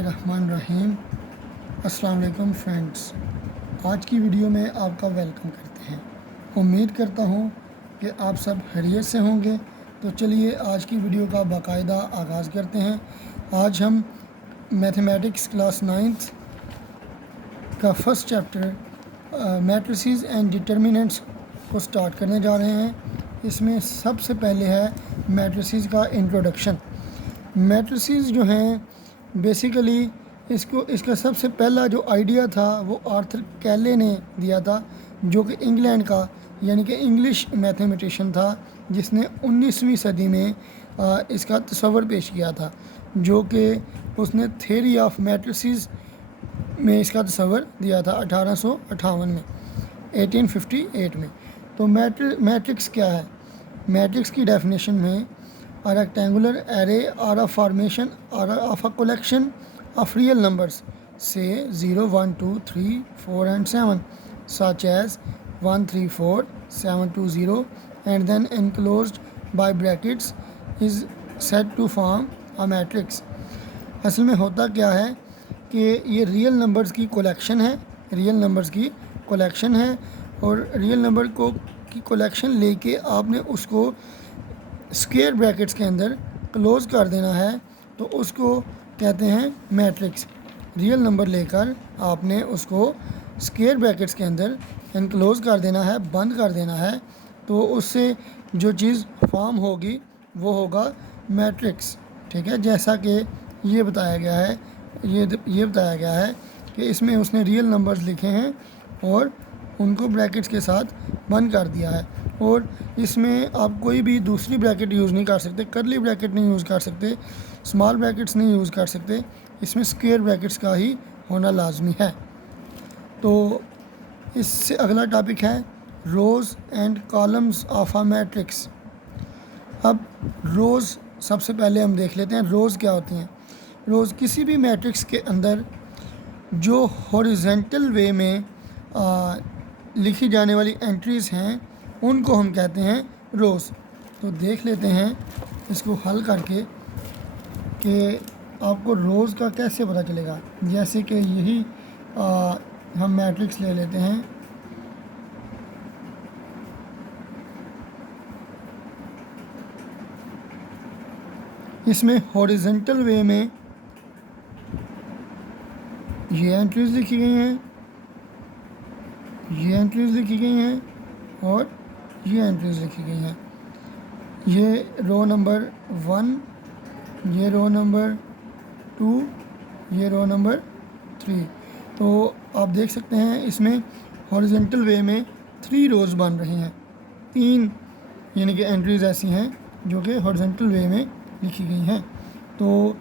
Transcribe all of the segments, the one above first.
बिस्मिल्लाहिर्रहमानिर्रहीम। अस्सलाम वालेकुम फ्रेंड्स, आज की वीडियो में आपका वेलकम करते हैं। उम्मीद करता हूँ कि आप सब खैरियत से होंगे। तो चलिए आज की वीडियो का बाकायदा आगाज़ करते हैं। आज हम मैथमेटिक्स क्लास 9th का first chapter matrices and determinants को स्टार्ट करने जा रहे हैं। इसमें सबसे पहले है मैट्रिसेस का इंट्रोडक्शन। मैट्रिसेस जो हैं बेसिकली इसका सबसे पहला जो आइडिया था वो आर्थर कैले ने दिया था, जो कि इंग्लैंड का यानी कि इंग्लिश मैथमेटिशियन था, जिसने 19वीं सदी में इसका तस्वर पेश किया था, जो कि उसने थ्योरी ऑफ मैट्रिसेस में इसका तस्वर दिया था 1858 में, 1858 में। तो मैट्रिक्स क्या है? मैट्रिक्स की डेफिनेशन में a rectangular array or a formation or of a collection of real numbers, say 0, 1, 2, 3, 4 and 7, such as 1, 3, 4, 7, 2, 0 and then enclosed by brackets is said to form a matrix। असल में होता क्या है कि ये रियल नंबर्स की collection है, और रियल नंबर को की कलेक्शन लेके आपने उसको स्क्वायर ब्रैकेट्स के अंदर क्लोज कर देना है, तो उसको कहते हैं मैट्रिक्स। रियल नंबर लेकर आपने उसको स्क्वायर ब्रैकेट्स के अंदर एनक्लोज कर देना है, बंद कर देना है, तो उससे जो चीज़ फॉर्म होगी वो होगा मैट्रिक्स। ठीक है, जैसा कि ये बताया गया है कि इसमें उसने रियल नंबर्स लिखे हैं और उनको ब्रैकेट्स के साथ बंद कर दिया है। और इसमें आप कोई भी दूसरी ब्रैकेट यूज़ नहीं कर सकते, करली ब्रैकेट नहीं यूज़ कर सकते, स्मॉल ब्रैकेट्स नहीं यूज़ कर सकते, इसमें स्क्वायर ब्रैकेट्स का ही होना लाजमी है। तो इससे अगला टॉपिक है rows and columns of a matrix. अब रोज़ सबसे पहले हम देख लेते हैं रोज़ क्या होती हैं। रोज़ किसी भी मैट्रिक्स के अंदर जो हॉरिजॉन्टल वे में लिखी जाने वाली एंट्रीज़ हैं उनको हम कहते हैं रोज़। तो देख लेते हैं इसको हल करके कि आपको रोज़ का कैसे पता चलेगा। जैसे कि यही हम मैट्रिक्स ले लेते हैं। इसमें हॉरिजॉन्टल वे में ये एंट्रीज़ लिखी गई हैं, ये एंट्रीज़ लिखी गई हैं और ये एंट्रीज़ लिखी गई हैं। ये रो नंबर 1, ये रो नंबर 2, ये रो नंबर 3। तो आप देख सकते हैं इसमें हॉरिजॉन्टल वे में 3 रोज़ बन रही हैं, 3 यानी कि एंट्रीज़ ऐसी हैं जो कि हॉरिजॉन्टल वे में लिखी गई हैं। तो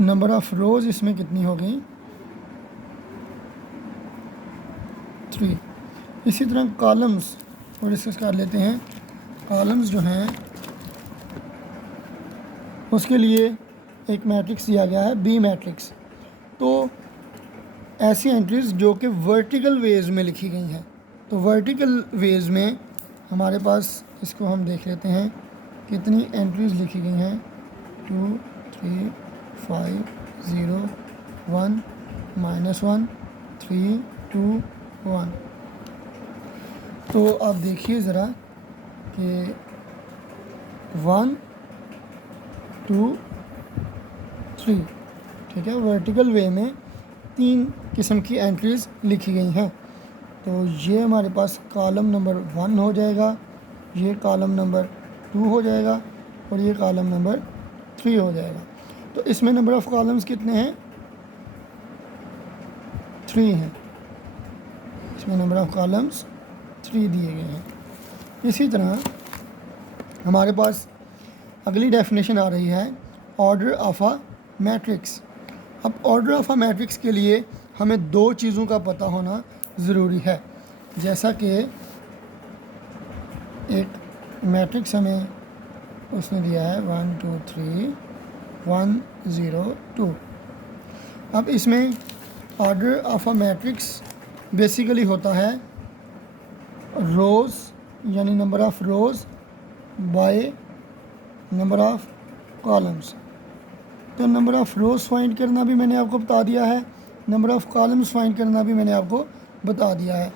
नंबर ऑफ़ रोज़ इसमें कितनी हो गई? 3। इसी तरह कॉलम्स और डिस्कस कर लेते हैं। कॉलम्स जो हैं उसके लिए एक मैट्रिक्स दिया गया है, बी मैट्रिक्स। तो ऐसी एंट्रीज़ जो कि वर्टिकल वेज में लिखी गई हैं, तो वर्टिकल वेज में हमारे पास इसको हम देख लेते हैं कितनी एंट्रीज़ लिखी गई हैं। 2, 3, 5, 0, 1, -1, 3, 2, 1। तो आप देखिए ज़रा कि 1, 2, 3, ठीक है, वर्टिकल वे में 3 किस्म की एंट्रीज़ लिखी गई हैं। तो ये हमारे पास कॉलम नंबर 1 हो जाएगा, ये कॉलम नंबर 2 हो जाएगा और ये कॉलम नंबर 3 हो जाएगा। तो इसमें नंबर ऑफ़ कॉलम्स कितने हैं? 3 हैं। इसमें नंबर ऑफ़ कॉलम्स 3 दिए गए हैं। इसी तरह हमारे पास अगली डेफिनेशन आ रही है ऑर्डर ऑफ़ अ मैट्रिक्स। अब ऑर्डर ऑफ़ अ मैट्रिक्स के लिए हमें 2 चीज़ों का पता होना ज़रूरी है। जैसा कि एक मैट्रिक्स हमें उसने दिया है 1, 2, 3, 1, 0, 2। अब इसमें order of a matrix basically होता है रोज़ यानी number of rows by number of columns. तो नंबर ऑफ़ रोज़ फाइंड करना भी मैंने आपको बता दिया है, नंबर ऑफ़ कॉलम्स फाइंड करना भी मैंने आपको बता दिया है।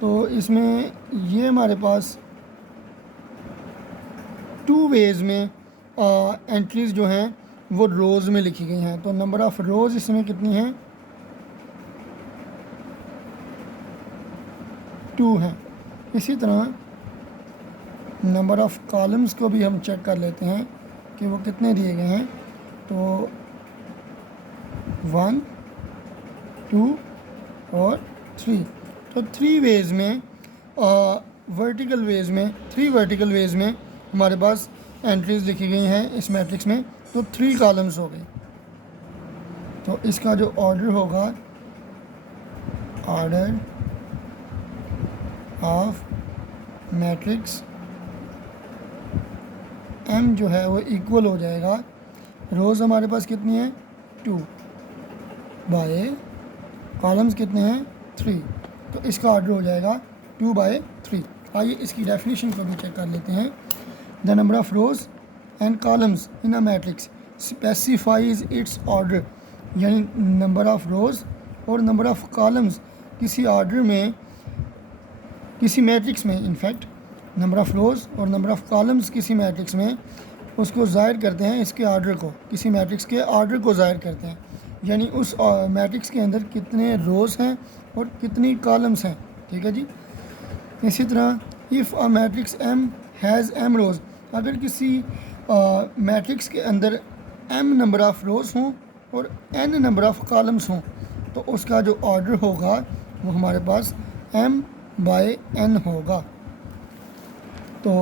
तो इसमें ये हमारे पास 2 वेज़ में एंट्रीज़ जो हैं वो रोज़ में लिखी गई हैं। तो नंबर ऑफ़ रोज़ इसमें कितनी हैं, 2 हैं। इसी तरह नंबर ऑफ़ कॉलम्स को भी हम चेक कर लेते हैं कि वो कितने दिए गए हैं। तो 1, 2 और 3। तो 3 वेज़ में वर्टिकल वेज़ में 3 वर्टिकल वेज़ में हमारे पास एंट्रीज़ लिखी गई हैं इस मैट्रिक्स में। तो 3 कॉलम्स हो गए। तो इसका जो ऑर्डर होगा, ऑर्डर ऑफ मैट्रिक्स एम जो है वो इक्वल हो जाएगा, रोज़ हमारे पास कितनी है 2 बाय कॉलम्स कितने हैं 3। तो इसका ऑर्डर हो जाएगा 2/3। आइए इसकी डेफिनेशन को भी चेक कर लेते हैं। The number of rows and columns in a matrix specifies its order, यानी नंबर ऑफ़ रोज़ और नंबर ऑफ़ कॉलम्स किसी ऑर्डर में, किसी मैट्रिक्स में, इनफैक्ट नंबर ऑफ़ रोज़ और नंबर ऑफ़ कॉलम्स किसी मैट्रिक्स में उसको ज़ाहिर करते हैं, इसके ऑर्डर को, किसी मैट्रिक्स के ऑर्डर को ज़ाहिर करते हैं, यानी उस मैट्रिक्स के अंदर कितने रोज़ हैं और कितनी कॉलम्स हैं। ठीक है जी। इसी तरह if a matrix M has M rows, अगर किसी मैट्रिक्स के अंदर एम नंबर ऑफ़ रोज़ हों और एन नंबर ऑफ़ कॉलम्स हों, तो उसका जो ऑर्डर होगा वो हमारे पास m/n होगा। तो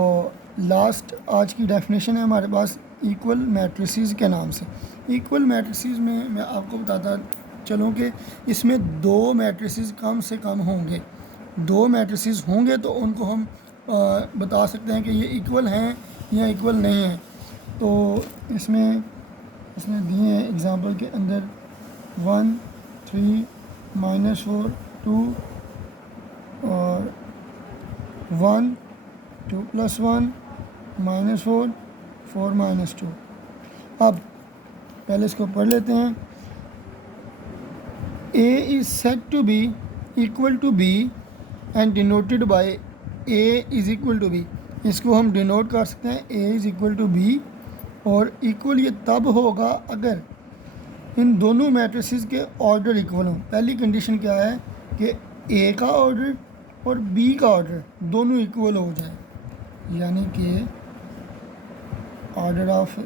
लास्ट आज की डेफिनेशन है हमारे पास इक्वल मैट्रिसेस के नाम से। इक्वल मैट्रिसेस में मैं आपको बताता चलूँ कि इसमें 2 मैट्रिसेस कम से कम होंगे। 2 मैट्रिसेस होंगे तो उनको हम बता सकते हैं कि ये इक्वल हैं या इक्वल नहीं हैं। तो इसमें दिए हैं एग्ज़ाम्पल के अंदर 1, 3, -4, 2 और 1, 2 + 1, -4, 4 - 2। अब पहले इसको पढ़ लेते हैं। A is said to be equal to B and denoted by A is equal to B। इसको हम डिनोट कर सकते हैं A is equal to B, और इक्वल ये तब होगा अगर इन दोनों मैट्रिसेस के ऑर्डर इक्वल हों। पहली कंडीशन क्या है कि A का ऑर्डर और B का ऑर्डर दोनों इक्वल हो जाए, यानी कि ऑर्डर ऑफ A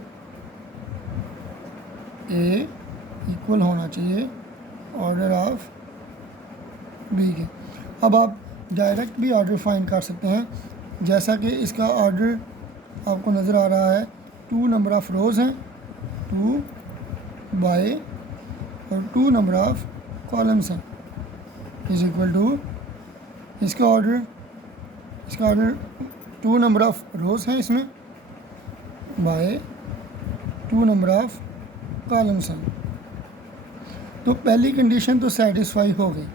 इक्वल होना चाहिए ऑर्डर ऑफ B के। अब आप डायरेक्ट भी ऑर्डर फाइंड कर सकते हैं, जैसा कि इसका ऑर्डर आपको नज़र आ रहा है। 2 नंबर ऑफ़ रोज़ हैं, 2 बाय और 2 नंबर ऑफ़ कॉलम्स हैं, इज़ इक्वल टू इसका ऑर्डर 2 नंबर ऑफ़ रोज़ हैं इसमें बाय 2 नंबर ऑफ़ कॉलम्स हैं। तो पहली कंडीशन तो सेटिस्फाई हो गई।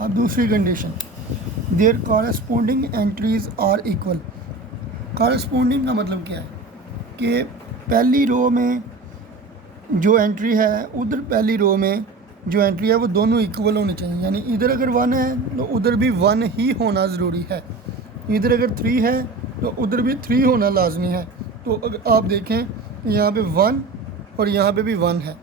अब दूसरी condition, their corresponding entries are equal. Corresponding का मतलब क्या है कि पहली रो में जो एंट्री है, उधर पहली रो में जो एंट्री है वो दोनों इक्वल होनी चाहिए, यानी इधर अगर 1 है तो उधर भी 1 ही होना ज़रूरी है, इधर अगर 3 है तो उधर भी 3 होना लाजमी है। तो अगर आप देखें यहाँ पे 1 और यहाँ पे भी 1 है,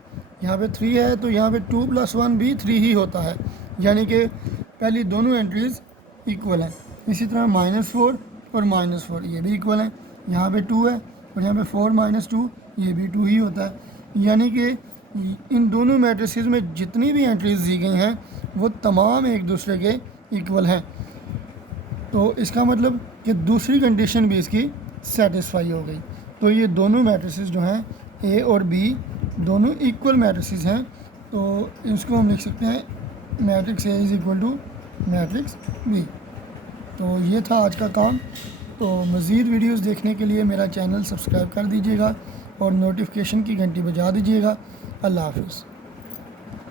यहाँ पे 3 है तो यहाँ पे 2 + 1 भी 3 ही होता है, यानी कि पहली दोनों एंट्रीज़ इक्वल हैं। इसी तरह -4 और -4 ये भी इक्वल हैं, यहाँ पे 2 है और यहाँ पे 4 - 2 ये भी 2 ही होता है, यानी कि इन दोनों मैट्रिसेस में जितनी भी एंट्रीज दी गई हैं वो तमाम एक दूसरे के इक्वल हैं। तो इसका मतलब कि दूसरी कंडीशन भी इसकी सेटिस्फाई हो गई। तो ये दोनों मैट्रिसेस जो हैं ए और बी दोनों इक्वल मैट्रिसेस हैं, तो इसको हम लिख सकते हैं matrix A is equal to matrix B. तो ये था आज का काम। तो मज़ीद वीडियोस देखने के लिए मेरा चैनल सब्सक्राइब कर दीजिएगा और नोटिफिकेशन की घंटी बजा दीजिएगा। अल्लाह हाफ़िज़।